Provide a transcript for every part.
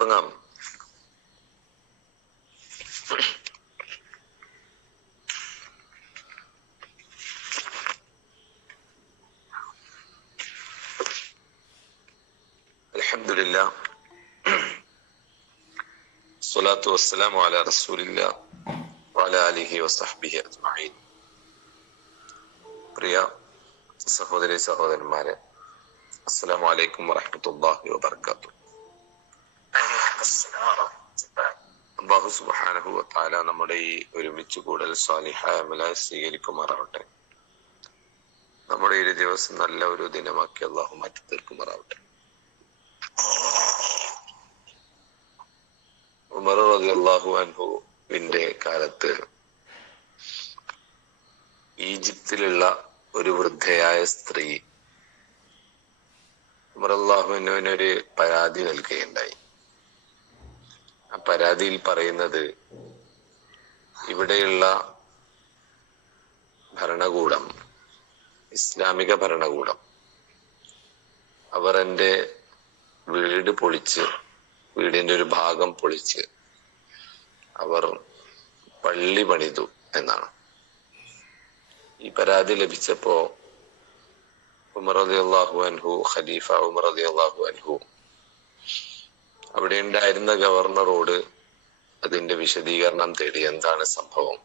തുടങ്ങാം. അൽഹംദുലില്ലാഹ് സ്വലാത്തു വസ്സലാമു അലാ റസൂലില്ലാഹ് വഅലാ ആലിഹി വസഹ്ബിഹി അജ്മഈൻ. പ്രിയ സഹോദരി സഹോദരന്മാരെ, അസ്സലാമു അലൈക്കും വറഹ്മത്തുള്ളാഹി വബറകാതുഹു. അല്ലാഹു സുബ്ഹാനഹു വ തആല നമ്മുടെ ഈ ഒരുമിച്ച് കൂടൽ സാലിഹായ അമലായി സ്വീകരിക്കുമാറാവട്ടെ. നമ്മുടെ ഈ ദിവസം നല്ല ഒരു ദിനമാക്കി അല്ലാഹു മാറ്റി തീർക്കുമാറാവട്ടെ. ഉമർ റളിയല്ലാഹു അൻഹുവിന്റെ കാലത്ത് ഈജിപ്തിലുള്ള ഒരു വൃദ്ധയായ സ്ത്രീ ഉമർ റളിയല്ലാഹു അൻഹുവിനൊരു പരാതി നൽകുകയുണ്ടായി. ആ പരാതിയിൽ പറയുന്നത്, ഇവിടെയുള്ള ഭരണകൂടം, ഇസ്ലാമിക ഭരണകൂടം, അവർ എൻ്റെ വീട് പൊളിച്ച്, വീടിന്റെ ഒരു ഭാഗം പൊളിച്ച് അവർ പള്ളി പണിതു എന്നാണ്. ഈ പരാതി ലഭിച്ചപ്പോ ഉമർ റളിയല്ലാഹു അൻഹു, ഖലീഫ ഉമർ റളിയല്ലാഹു അൻഹു അവിടെ ഉണ്ടായിരുന്ന ഗവർണറോട് അതിന്റെ വിശദീകരണം തേടി, എന്താണ് സംഭവം.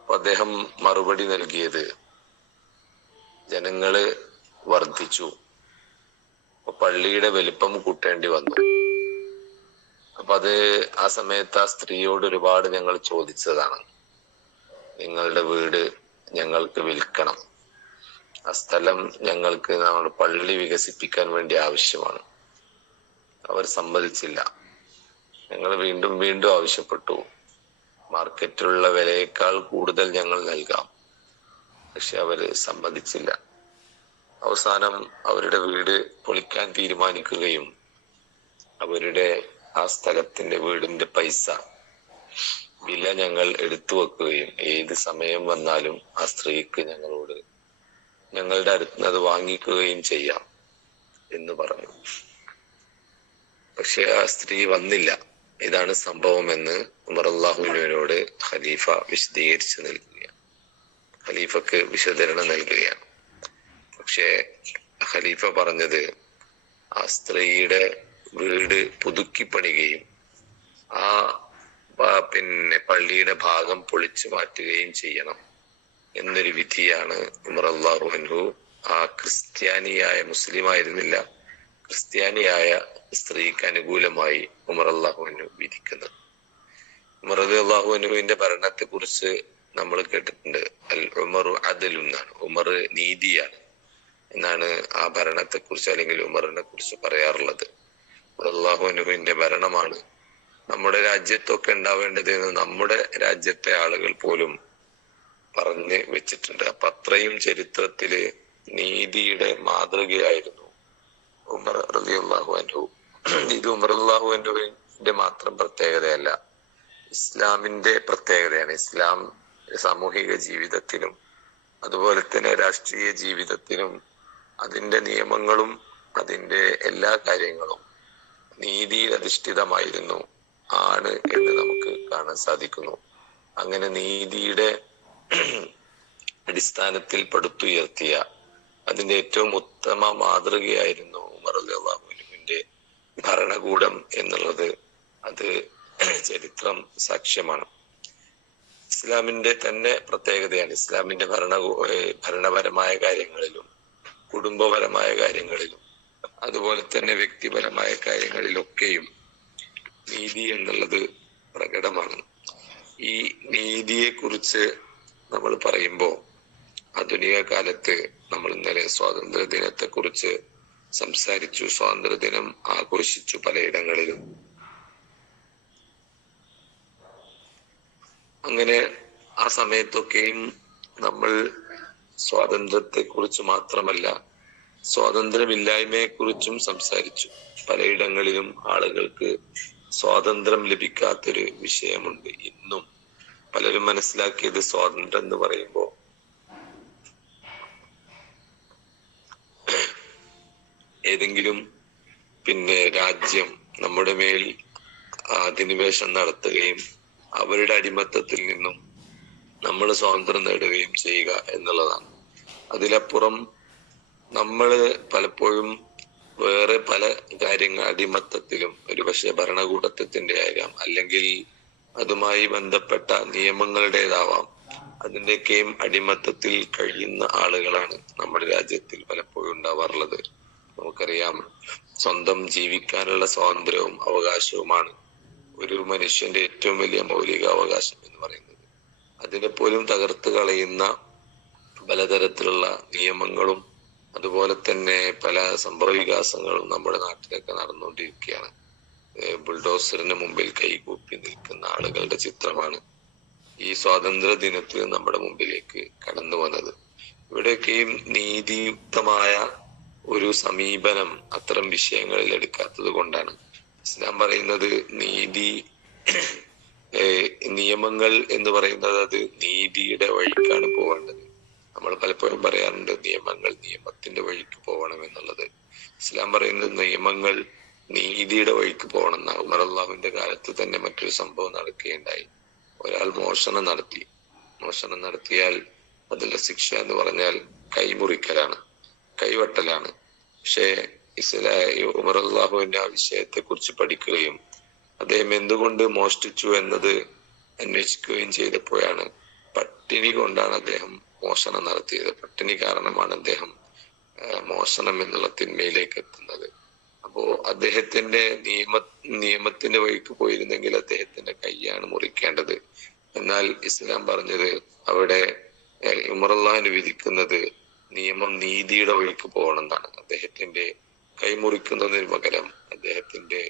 അപ്പൊ അദ്ദേഹം മറുപടി നൽകിയത്, ജനങ്ങള് വർദ്ധിച്ചു, പള്ളിയുടെ വലിപ്പം കൂട്ടേണ്ടി വന്നു. അപ്പൊ അത് ആ സമയത്ത് ആ സ്ത്രീയോട് ഒരുപാട് ഞങ്ങൾ ചോദിച്ചതാണ്, നിങ്ങളുടെ വീട് ഞങ്ങൾക്ക് വിൽക്കണം, ആ സ്ഥലം ഞങ്ങൾക്ക് നമ്മുടെ പള്ളി വികസിപ്പിക്കാൻ വേണ്ടി ആവശ്യമാണ്. അവർ സമ്മതിച്ചില്ല. ഞങ്ങൾ വീണ്ടും വീണ്ടും ആവശ്യപ്പെട്ടു, മാർക്കറ്റിലുള്ള വിലയേക്കാൾ കൂടുതൽ ഞങ്ങൾ നൽകാം. പക്ഷെ അവര് സമ്മതിച്ചില്ല. അവസാനം അവരുടെ വീട് പൊളിക്കാൻ തീരുമാനിക്കുകയും അവരുടെ ആ സ്ഥലത്തിന്റെ, വീടിന്റെ പൈസ, വില ഞങ്ങൾ എടുത്തു വെക്കുകയും ഏത് സമയം വന്നാലും ആ സ്ത്രീക്ക് ഞങ്ങളോട്, ഞങ്ങളുടെ അടുത്ത് അത് വാങ്ങിക്കുകയും ചെയ്യാം എന്ന് പറഞ്ഞു. പക്ഷെ ആ സ്ത്രീ വന്നില്ല. ഇതാണ് സംഭവം എന്ന് ഉമർ റളിയല്ലാഹുവിനോട് ഖലീഫ വിശദീകരിച്ചു നൽകുകയാണ്, ഖലീഫക്ക് വിശദീകരണം നൽകുകയാണ്. പക്ഷെ ഖലീഫ പറഞ്ഞത്, ആ സ്ത്രീയുടെ വീട് പുതുക്കി പണിയുകയും ആ പള്ളിയുടെ ഭാഗം പൊളിച്ചു മാറ്റുകയും ചെയ്യണം എന്നൊരു വിധിയാണ് ഉമർ റളിയല്ലാഹു അൻഹു ആ ക്രിസ്ത്യാനിയായ, മുസ്ലിം ആയിരുന്നില്ല, ക്രിസ്ത്യാനിയായ സ്ത്രീക്ക് അനുകൂലമായി ഉമർ റളിയല്ലാഹു അൻഹു വിധിക്കുന്നത്. ഉമർ റളിയല്ലാഹു അൻഹുവിന്റെ ഭരണത്തെ കുറിച്ച് നമ്മൾ കേട്ടിട്ടുണ്ട്, അൽ ഉമറു അദലു എന്നാണ്, ഉമർ നീതിയാണ് എന്നാണ് ആ ഭരണത്തെ കുറിച്ച്, അല്ലെങ്കിൽ ഉമറിനെ കുറിച്ച് പറയാറുള്ളത്. റളിയല്ലാഹു അൻഹുവിന്റെ ഭരണമാണ് നമ്മുടെ രാജ്യത്തൊക്കെ ഉണ്ടാവേണ്ടത് എന്ന് നമ്മുടെ രാജ്യത്തെ ആളുകൾ പോലും പറഞ്ഞ് വെച്ചിട്ടുണ്ട്. അപ്പൊ അത്രയും ചരിത്രത്തില് നീതിയുടെ മാതൃകയായിരുന്നു ഉമർ റളിയല്ലാഹു അൻഹു. ഇത് ഉമർ റളിയല്ലാഹു അൻഹുവിന്റെ മാത്രം പ്രത്യേകതയല്ല, ഇസ്ലാമിന്റെ പ്രത്യേകതയാണ്. ഇസ്ലാം സാമൂഹിക ജീവിതത്തിനും അതുപോലെ തന്നെ രാഷ്ട്രീയ ജീവിതത്തിനും അതിന്റെ നിയമങ്ങളും അതിന്റെ എല്ലാ കാര്യങ്ങളും നീതിയിൽ അധിഷ്ഠിതമായിരുന്നു, ആണ് എന്ന് നമുക്ക് കാണാൻ സാധിക്കുന്നു. അങ്ങനെ നീതിയുടെ അടിസ്ഥാനത്തിൽ പടുത്തുയർത്തിയ അതിന്റെ ഏറ്റവും ഉത്തമ മാതൃകയായിരുന്നു ഉമർ റളിയല്ലാഹു അൻഹുവിന്റെ ഭരണകൂടം എന്നുള്ളത് അത് ചരിത്രം സാക്ഷ്യമാണ്. ഇസ്ലാമിന്റെ തന്നെ പ്രത്യേകതയാണ്. ഇസ്ലാമിന്റെ ഭരണപരമായ കാര്യങ്ങളിലും കുടുംബപരമായ കാര്യങ്ങളിലും അതുപോലെ തന്നെ വ്യക്തിപരമായ കാര്യങ്ങളിലൊക്കെയും നീതി എന്നുള്ളത് പ്രകടമാണ്. ഈ നീതിയെ കുറിച്ച് നമ്മൾ പറയുമ്പോൾ ആധുനിക കാലത്ത് നമ്മൾ ഇന്നലെ സ്വാതന്ത്ര്യ ദിനത്തെ കുറിച്ച് സംസാരിച്ചു. സ്വാതന്ത്ര്യദിനം ആഘോഷിച്ചു പലയിടങ്ങളിലും. അങ്ങനെ ആ സമയത്തൊക്കെയും നമ്മൾ സ്വാതന്ത്ര്യത്തെ കുറിച്ച് മാത്രമല്ല, സ്വാതന്ത്ര്യമില്ലായ്മയെ കുറിച്ചും സംസാരിച്ചു. പലയിടങ്ങളിലും ആളുകൾക്ക് സ്വാതന്ത്ര്യം ലഭിക്കാത്തൊരു വിഷയമുണ്ട്. ഇന്നും പലരും മനസ്സിലാക്കിയത് സ്വാതന്ത്ര്യം എന്ന് പറയുമ്പോ ഏതെങ്കിലും രാജ്യം നമ്മുടെ മേൽ അധിനിവേശം നടത്തുകയും അവരുടെ അടിമത്തത്തിൽ നിന്നും നമ്മൾ സ്വാതന്ത്ര്യം നേടുകയും ചെയ്യുക എന്നുള്ളതാണ്. അതിലപ്പുറം നമ്മള് പലപ്പോഴും വേറെ പല കാര്യങ്ങൾ അടിമത്തത്തിലും, ഒരുപക്ഷെ ഭരണകൂടത്തിന്റെ ആകാം, അല്ലെങ്കിൽ അതുമായി ബന്ധപ്പെട്ട നിയമങ്ങളുടേതാവാം, അതിന്റെയൊക്കെയും അടിമത്തത്തിൽ കഴിയുന്ന ആളുകളാണ് നമ്മുടെ രാജ്യത്തിൽ പലപ്പോഴും ഉണ്ടാവാറുള്ളത്. നമുക്കറിയാം, സ്വന്തം ജീവിക്കാനുള്ള സ്വാതന്ത്ര്യവും അവകാശവുമാണ് ഒരു മനുഷ്യന്റെ ഏറ്റവും വലിയ മൗലിക അവകാശം എന്ന് പറയുന്നത്. അതിനെ പോലും തകർത്ത് കളയുന്ന പലതരത്തിലുള്ള നിയമങ്ങളും അതുപോലെ തന്നെ പല സംഭവ വികാസങ്ങളും നമ്മുടെ നാട്ടിലൊക്കെ നടന്നുകൊണ്ടിരിക്കുകയാണ്. ബുൾഡോസറിന് മുമ്പിൽ കൈകൂപ്പി നിൽക്കുന്ന ആളുകളുടെ ചിത്രമാണ് ഈ സ്വാതന്ത്ര്യ ദിനത്തിൽ നമ്മുടെ മുമ്പിലേക്ക് കടന്നു വന്നത്. ഇവിടെയൊക്കെയും നീതിയുക്തമായ ഒരു സമീപനം അത്തരം വിഷയങ്ങളിൽ എടുക്കാത്തത് കൊണ്ടാണ്. ഇസ്ലാം പറയുന്നത് നിയമങ്ങൾ എന്ന് പറയുന്നത് അത് നീതിയുടെ വഴിക്കാണ് പോവേണ്ടത്. നമ്മൾ പലപ്പോഴും പറയാറുണ്ട് നിയമങ്ങൾ നിയമത്തിന്റെ വഴിക്ക് പോകണം എന്നുള്ളത്. ഇസ്ലാം പറയുന്നത് നിയമങ്ങൾ നീതിയുടെ വഴിക്ക് പോകണം എന്നാണ്. ഉമർ അള്ളാഹുവിന്റെ കാലത്ത് തന്നെ മറ്റൊരു സംഭവം നടക്കുകയുണ്ടായി. ഒരാൾ മോഷണം നടത്തിയാൽ അതിന്റെ ശിക്ഷ എന്ന് പറഞ്ഞാൽ കൈമുറിക്കലാണ്, കൈവെട്ടലാണ്. പക്ഷേ ഉമർ അള്ളാഹുവിന്റെ ആ വിഷയത്തെ കുറിച്ച് പഠിക്കുകയും അദ്ദേഹം എന്തുകൊണ്ട് മോഷ്ടിച്ചു എന്നത് അന്വേഷിക്കുകയും ചെയ്തപ്പോഴാണ് പട്ടിണി കൊണ്ടാണ് അദ്ദേഹം മോഷണം നടത്തിയത്. പട്ടിണി കാരണമാണ് അദ്ദേഹം മോഷണം എന്നുള്ള തിന്മയിലേക്ക് എത്തുന്നത്. അപ്പോ അദ്ദേഹത്തിന്റെ നിയമത്തിന്റെ വഴിക്ക് പോയിരുന്നെങ്കിൽ അദ്ദേഹത്തിന്റെ കൈയാണ് മുറിക്കേണ്ടത്. എന്നാൽ ഇസ്ലാം പറഞ്ഞത് അവിടെ ഉമർ അള്ളാഹിന് വിധിക്കുന്നത് നിയമം നീതിയുടെ വഴിക്ക് പോകണം എന്നാണ്. അദ്ദേഹത്തിന്റെ കൈമുറിക്കുന്നതിന് പകരം അദ്ദേഹത്തിന്റെ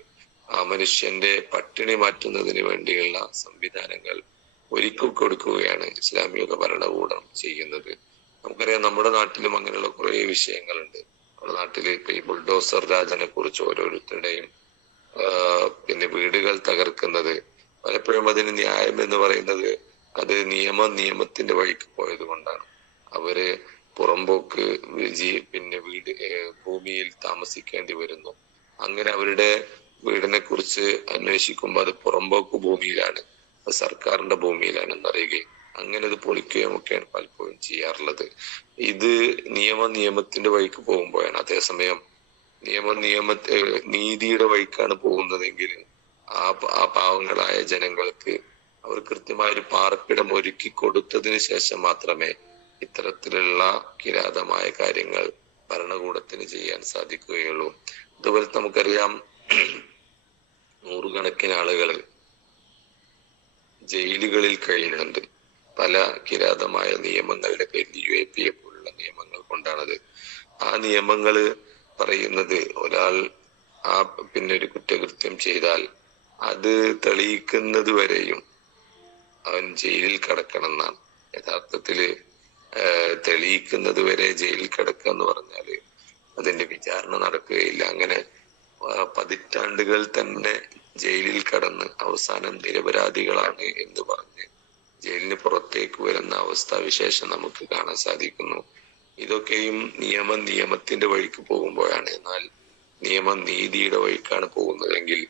ആ മനുഷ്യന്റെ പട്ടിണി മാറ്റുന്നതിന് വേണ്ടിയുള്ള സംവിധാനങ്ങൾ ഒരുക്കി കൊടുക്കുകയാണ് ഇസ്ലാമിക ഭരണകൂടം ചെയ്യുന്നത്. നമുക്കറിയാം, നമ്മുടെ നാട്ടിലും അങ്ങനെയുള്ള കുറെ വിഷയങ്ങളുണ്ട്. നമ്മുടെ നാട്ടിൽ ഇപ്പൊ ഈ ബുൾഡോസർ രാജനെ കുറിച്ച് ഓരോരുത്തരുടെയും വീടുകൾ തകർക്കുന്നത്, പലപ്പോഴും അതിന് ന്യായം എന്ന് പറയുന്നത് അത് നിയമത്തിന്റെ വഴിക്ക് പോയത് കൊണ്ടാണ്. അവര് പുറമ്പോക്ക് വീട് ഭൂമിയിൽ താമസിക്കേണ്ടി വരുന്നു. അങ്ങനെ അവരുടെ വീടിനെ കുറിച്ച് അന്വേഷിക്കുമ്പോൾ അത് പുറമ്പോക്ക് ഭൂമിയിലാണ്, അത് സർക്കാരിന്റെ ഭൂമിയിലാണ് എന്നറിയുകയും അങ്ങനെ അത് പൊളിക്കുകയും ഒക്കെയാണ് പലപ്പോഴും ചെയ്യാറുള്ളത്. ഇത് നിയമത്തിന്റെ വഴിക്ക് പോകുമ്പോഴാണ്. അതേസമയം നീതിയുടെ വഴിക്കാണ് പോകുന്നതെങ്കിൽ ആ പാവങ്ങളായ ജനങ്ങൾക്ക് അവർ കൃത്യമായൊരു പാർപ്പിടം ഒരുക്കി കൊടുത്തതിന് ശേഷം മാത്രമേ ഇത്തരത്തിലുള്ള കിരാതമായ കാര്യങ്ങൾ ഭരണകൂടത്തിന് ചെയ്യാൻ സാധിക്കുകയുള്ളൂ. അതുപോലെ നമുക്കറിയാം, നൂറുകണക്കിന് ആളുകൾ ജയിലുകളിൽ കഴിയുന്നുണ്ട്. പല കിരാതമായ നിയമങ്ങളുടെ പേരിൽ UAPA പോലുള്ള നിയമങ്ങൾ കൊണ്ടാണത്. ആ നിയമങ്ങള് പറയുന്നത് ഒരാൾ ഒരു കുറ്റകൃത്യം ചെയ്താൽ അത് തെളിയിക്കുന്നത് വരെയും അവൻ ജയിലിൽ കിടക്കണം എന്നാണ്. യഥാർത്ഥത്തില് തെളിയിക്കുന്നത് വരെ ജയിലിൽ കിടക്കുക എന്ന് പറഞ്ഞാല് അതിന്റെ വിചാരണ നടക്കുകയില്ല. അങ്ങനെ പതിറ്റാണ്ടുകൾ തന്നെ ജയിലിൽ കടന്ന് അവസാനം നിരപരാധികളാണ് എന്ന് പറഞ്ഞ് ജയിലിന് പുറത്തേക്ക് വരുന്ന അവസ്ഥാവിശേഷം നമുക്ക് കാണാൻ സാധിക്കുന്നു. ഇതൊക്കെയും നിയമത്തിന്റെ വഴിക്ക് പോകുമ്പോഴാണ്. എന്നാൽ നിയമം നീതിയുടെ വഴിക്കാണ് പോകുന്നതെങ്കിൽ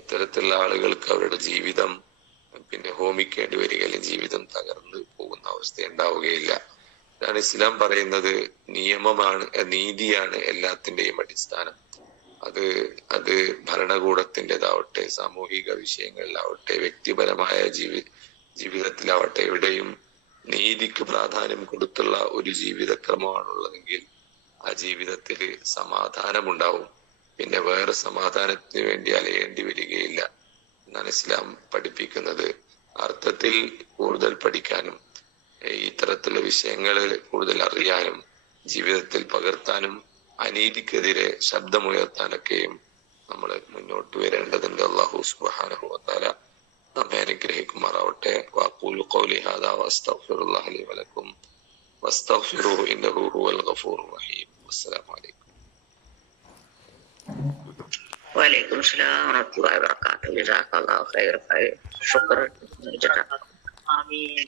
ഇത്തരത്തിലുള്ള ആളുകൾക്ക് അവരുടെ ജീവിതം ഹോമിക്കേണ്ടി വരികയില്ല, ജീവിതം തകർന്നു പോകുന്ന അവസ്ഥ ഉണ്ടാവുകയില്ല. ഇതാണ് ഇസ്ലാം പറയുന്നത്. നീതിയാണ് എല്ലാത്തിന്റെയും അടിസ്ഥാനം. അത് ഭരണകൂടത്തിൻ്റെതാവട്ടെ, സാമൂഹിക വിഷയങ്ങളിലാവട്ടെ, വ്യക്തിപരമായ ജീവിതത്തിലാവട്ടെ, എവിടെയും നീതിക്ക് പ്രാധാന്യം കൊടുത്തുള്ള ഒരു ജീവിതക്രമമാണുള്ളതെങ്കിൽ ആ ജീവിതത്തിൽ സമാധാനമുണ്ടാവും. പിന്നെ വേറെ സമാധാനത്തിന് വേണ്ടി അലയേണ്ടി വരികയില്ല എന്നാണ് ഇസ്ലാം പഠിപ്പിക്കുന്നത്. അർത്ഥത്തിൽ കൂടുതൽ പഠിക്കാനും ഇത്തരത്തിലുള്ള വിഷയങ്ങൾ കൂടുതൽ അറിയാനും ജീവിതത്തിൽ പകർത്താനും അനീതിക്കെതിരെ ശബ്ദമുയർത്താനൊക്കെയും നമ്മൾ മുന്നോട്ട് വരേണ്ടതുണ്ട്. അല്ലാഹു സുബ്ഹാനഹു വ തആല നമ്മെ അനുഗ്രഹിക്കുമാറാവട്ടെ. വഖൂലു ഖൗലി ഹാദാ വസ്തഗ്ഫിറുല്ലാഹ ലി വലക്കും വസ്തഗ്ഫിറുഹു ഇന്നഹു ഹുവൽ ഗഫൂറുർ റഹീം. അസ്സലാമു അലൈക്കും. وعليكم السلام ورحمة الله وبركاته. جزاك الله خير. شكرا. آمين.